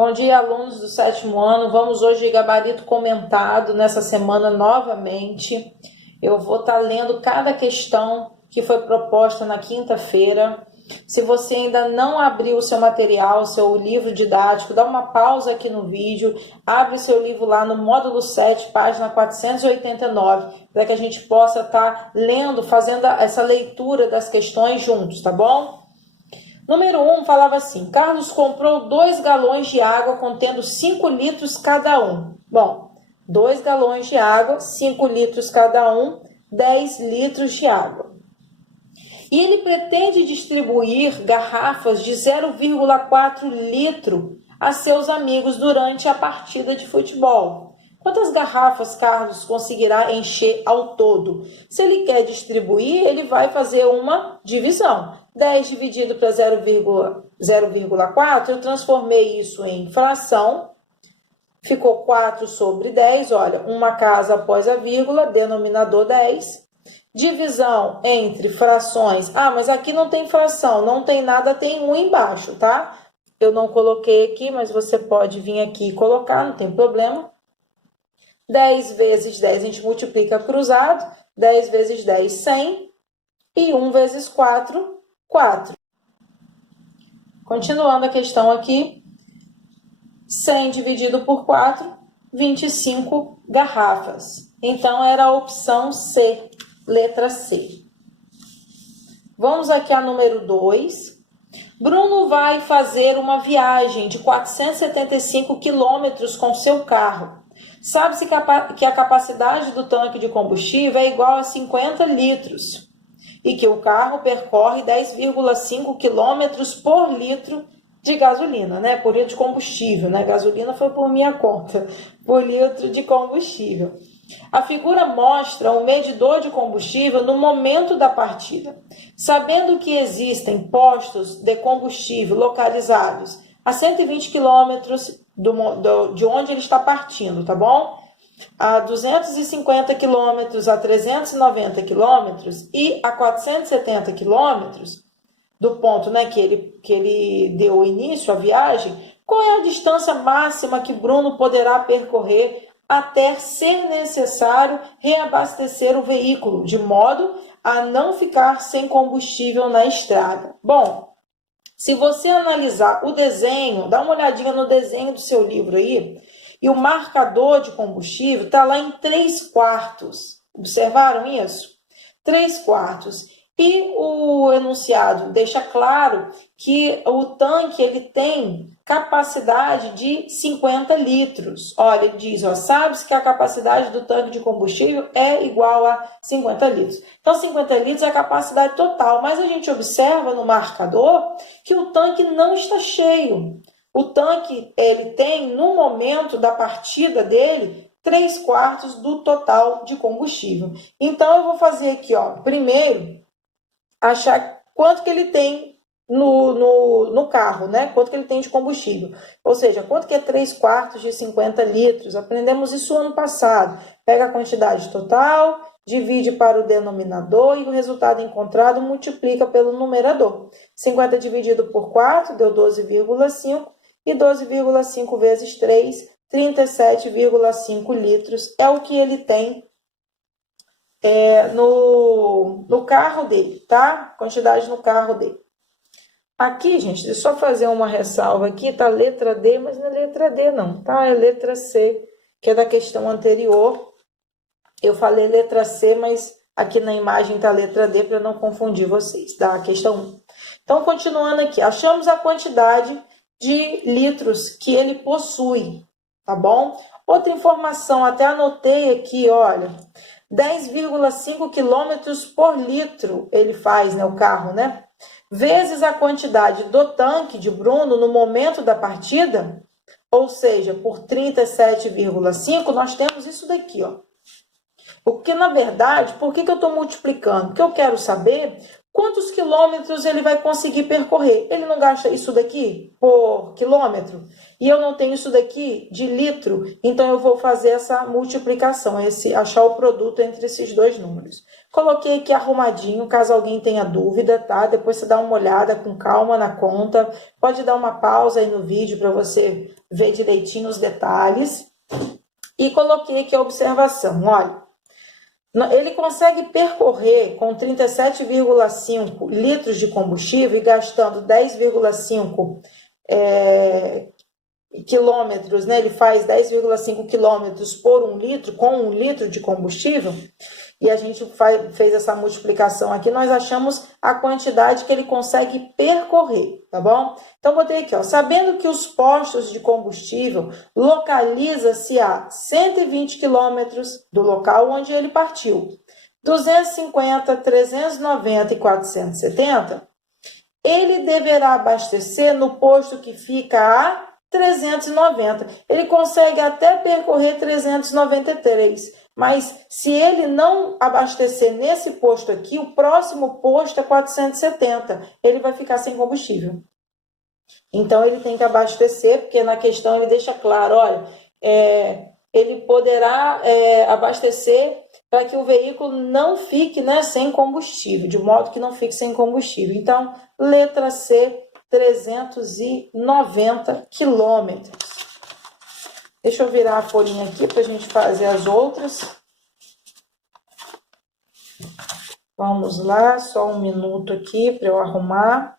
Bom dia, alunos do 7º ano. Vamos hoje de gabarito comentado nessa semana novamente. Eu vou estar lendo cada questão que foi proposta na quinta-feira. Se você ainda não abriu o seu material, o seu livro didático, dá uma pausa aqui no vídeo, abre o seu livro lá no módulo 7, página 489, para que a gente possa estar lendo, fazendo essa leitura das questões juntos, tá bom? Número 1 falava assim: Carlos comprou 2 galões de água contendo 5 litros cada um. Bom, 2 galões de água, 5 litros cada um, 10 litros de água. E ele pretende distribuir garrafas de 0,4 litro a seus amigos durante a partida de futebol. Quantas garrafas Carlos conseguirá encher ao todo? Se ele quer distribuir, ele vai fazer uma divisão. 10 dividido para 0,4, eu transformei isso em fração. Ficou 4 sobre 10, olha, uma casa após a vírgula, denominador 10. Divisão entre frações. Ah, mas aqui não tem fração, não tem nada, tem 1 embaixo, tá? Eu não coloquei aqui, mas você pode vir aqui e colocar, não tem problema. 10 vezes 10 a gente multiplica cruzado, 10 vezes 10, 100, e 1 vezes 4, 4. Continuando a questão aqui, 100 dividido por 4, 25 garrafas. Então, era a opção C, letra C. Vamos aqui a número 2. Bruno vai fazer uma viagem de 475 quilômetros com seu carro. Sabe-se que a capacidade do tanque de combustível é igual a 50 litros e que o carro percorre 10,5 quilômetros por litro de gasolina, né? Por litro de combustível, né? Gasolina foi por minha conta, por litro de combustível. A figura mostra um medidor de combustível no momento da partida. Sabendo que existem postos de combustível localizados a 120 quilômetros de onde ele está partindo, tá bom? A 250 quilômetros, a 390 quilômetros e a 470 quilômetros do ponto, né, que ele deu início à viagem, qual é a distância máxima que Bruno poderá percorrer até ser necessário reabastecer o veículo, de modo a não ficar sem combustível na estrada? Bom, se você analisar o desenho, dá uma olhadinha no desenho do seu livro aí, e o marcador de combustível está lá em 3/4. Observaram isso? 3/4. E o enunciado deixa claro que o tanque ele tem capacidade de 50 litros. Olha, ele diz, sabe-se que a capacidade do tanque de combustível é igual a 50 litros. Então, 50 litros é a capacidade total, mas a gente observa no marcador que o tanque não está cheio. O tanque, ele tem, no momento da partida dele, 3/4 do total de combustível. Então, eu vou fazer aqui, primeiro, achar quanto que ele tem no carro, né? Quanto que ele tem de combustível. Ou seja, quanto que é 3/4 de 50 litros. Aprendemos isso ano passado. Pega a quantidade total, divide para o denominador e o resultado encontrado multiplica pelo numerador. 50 dividido por 4 deu 12,5 e 12,5 vezes 3, 37,5 litros é o que ele tem no carro dele, tá? Quantidade no carro dele. Aqui, gente, deixa eu só fazer uma ressalva aqui, tá letra D, mas não é letra D não, tá? É letra C, que é da questão anterior. Eu falei letra C, mas aqui na imagem tá letra D para não confundir vocês, da questão 1. Então, continuando aqui, achamos a quantidade de litros que ele possui, tá bom? Outra informação, até anotei aqui, olha, 10,5 quilômetros por litro ele faz, né, o carro, né? Vezes a quantidade do tanque de Bruno no momento da partida, ou seja, por 37,5, nós temos isso daqui, Porque, na verdade, por que eu estou multiplicando? Porque eu quero saber quantos quilômetros ele vai conseguir percorrer. Ele não gasta isso daqui por quilômetro? e eu não tenho isso daqui de litro, então eu vou fazer essa multiplicação, achar o produto entre esses dois números. Coloquei aqui arrumadinho, caso alguém tenha dúvida, tá? Depois você dá uma olhada com calma na conta, pode dar uma pausa aí no vídeo para você ver direitinho os detalhes. E coloquei aqui a observação, olha, ele consegue percorrer com 37,5 litros de combustível e gastando 10,5 quilômetros, né? Ele faz 10,5 quilômetros por 1 litro, com 1 litro de combustível, e a gente fez essa multiplicação aqui, nós achamos a quantidade que ele consegue percorrer, tá bom? Então, botei aqui, ó, sabendo que os postos de combustível localiza-se a 120 quilômetros do local onde ele partiu, 250, 390 e 470, ele deverá abastecer no posto que fica a 390. Ele consegue até percorrer 393, mas se ele não abastecer nesse posto aqui, o próximo posto é 470. Ele vai ficar sem combustível. Então, ele tem que abastecer, porque na questão ele deixa claro, olha, ele poderá abastecer para que o veículo não fique, né, sem combustível, de modo que não fique sem combustível. Então, letra C, 390 quilômetros. Deixa eu virar a folhinha aqui para a gente fazer as outras. Vamos lá, só um minuto aqui para eu arrumar.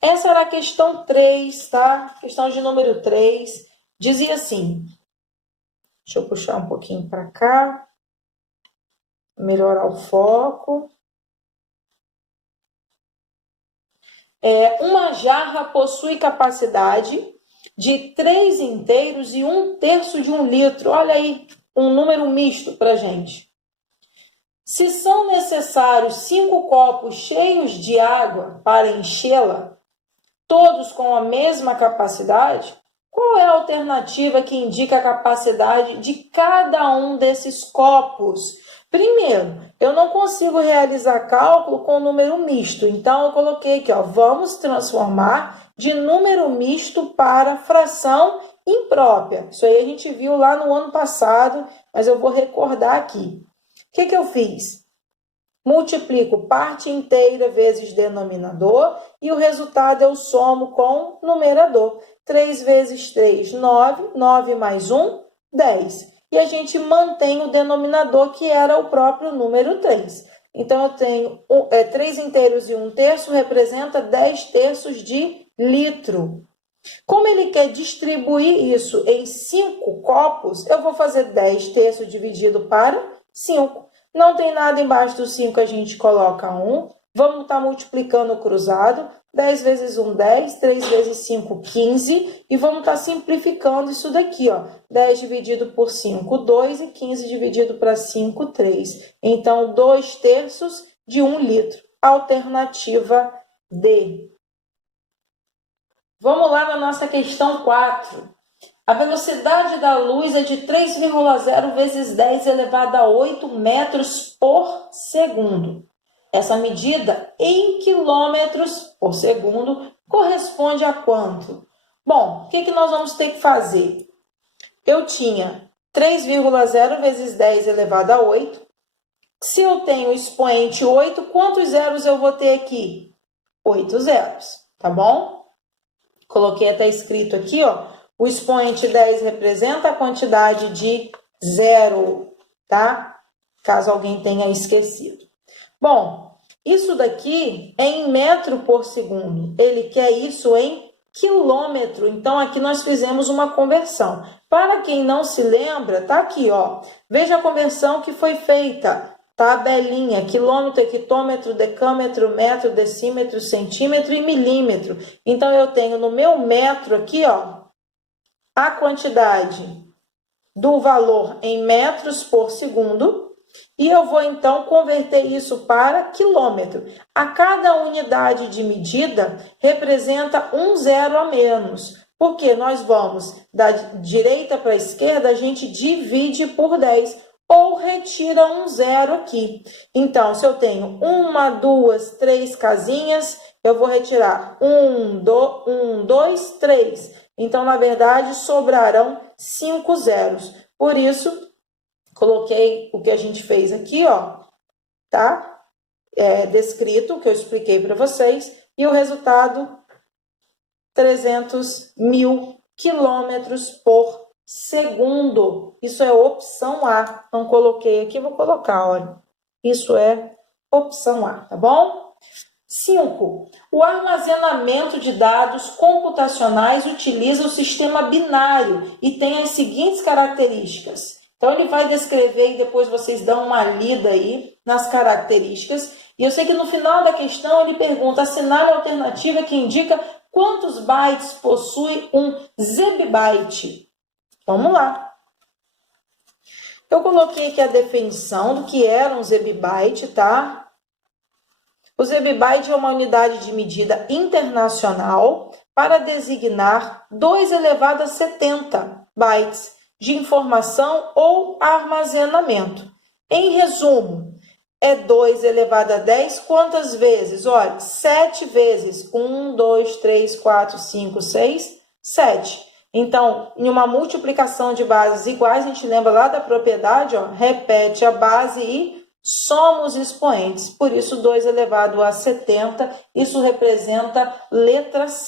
Essa era a questão 3, tá? Questão de número 3. Dizia assim, deixa eu puxar um pouquinho para cá, melhorar o foco. Uma jarra possui capacidade de 3 inteiros e 1/3 de 1 litro. Olha aí, um número misto para a gente. Se são necessários 5 copos cheios de água para enchê-la, todos com a mesma capacidade, qual é a alternativa que indica a capacidade de cada um desses copos? Primeiro, eu não consigo realizar cálculo com número misto, então eu coloquei aqui, ó, vamos transformar de número misto para fração imprópria. Isso aí a gente viu lá no ano passado, mas eu vou recordar aqui. O que eu fiz? Multiplico parte inteira vezes denominador e o resultado eu somo com numerador. 3 vezes 3, 9, 9 mais 1, 10. E a gente mantém o denominador, que era o próprio número 3. Então, eu tenho 3 inteiros e 1/3 representa 10/3 de litro. Como ele quer distribuir isso em 5 copos, eu vou fazer 10/3 dividido para 5. Não tem nada embaixo do 5, a gente coloca 1. Vamos estar multiplicando o cruzado. 10 vezes 1, 10. 3 vezes 5, 15. E vamos estar simplificando isso daqui, ó. 10 dividido por 5, 2. E 15 dividido para 5, 3. Então, 2/3 de 1 litro. Alternativa D. Vamos lá na nossa questão 4. A velocidade da luz é de 3,0 vezes 10 elevado a 8 metros por segundo. Essa medida em quilômetros por segundo corresponde a quanto? Bom, o que nós vamos ter que fazer? Eu tinha 3,0 vezes 10 elevado a 8. Se eu tenho o expoente 8, quantos zeros eu vou ter aqui? 8 zeros, tá bom? Coloquei até escrito aqui, ó. O expoente 10 representa a quantidade de 0, tá? Caso alguém tenha esquecido. Bom, isso daqui é em metro por segundo. Ele quer isso em quilômetro. Então, aqui nós fizemos uma conversão. Para quem não se lembra, tá aqui, ó. Veja a conversão que foi feita. Tabelinha, quilômetro, hectômetro, decâmetro, metro, decímetro, centímetro e milímetro. Então, eu tenho no meu metro aqui, ó, a quantidade do valor em metros por segundo e eu vou, então, converter isso para quilômetro. A cada unidade de medida representa um zero a menos, porque nós vamos da direita para a esquerda, a gente divide por 10 ou retira um zero aqui. Então, se eu tenho 1, 2, 3 casinhas, eu vou retirar 1, 2, 3. Então, na verdade, sobrarão 5 zeros. Por isso, coloquei o que a gente fez aqui, ó, tá? Descrito, o que eu expliquei para vocês, e o resultado, 300 mil quilômetros por segundo. Isso é opção A. Não coloquei aqui, vou colocar, olha. Isso é opção A, tá bom? 5. O armazenamento de dados computacionais utiliza o sistema binário e tem as seguintes características. Então, ele vai descrever e depois vocês dão uma lida aí nas características. E eu sei que no final da questão ele pergunta, assinale a alternativa que indica quantos bytes possui um zebibyte. Vamos lá. Eu coloquei aqui a definição do que era um zebibyte, tá? O zebibyte é uma unidade de medida internacional para designar 2 elevado a 70 bytes de informação ou armazenamento. Em resumo, é 2 elevado a 10 quantas vezes? Olha, 7 vezes. 1, 2, 3, 4, 5, 6, 7. Então, em uma multiplicação de bases iguais, a gente lembra lá da propriedade, ó, repete a base e soma os expoentes. Por isso, 2 elevado a 70, isso representa letra C.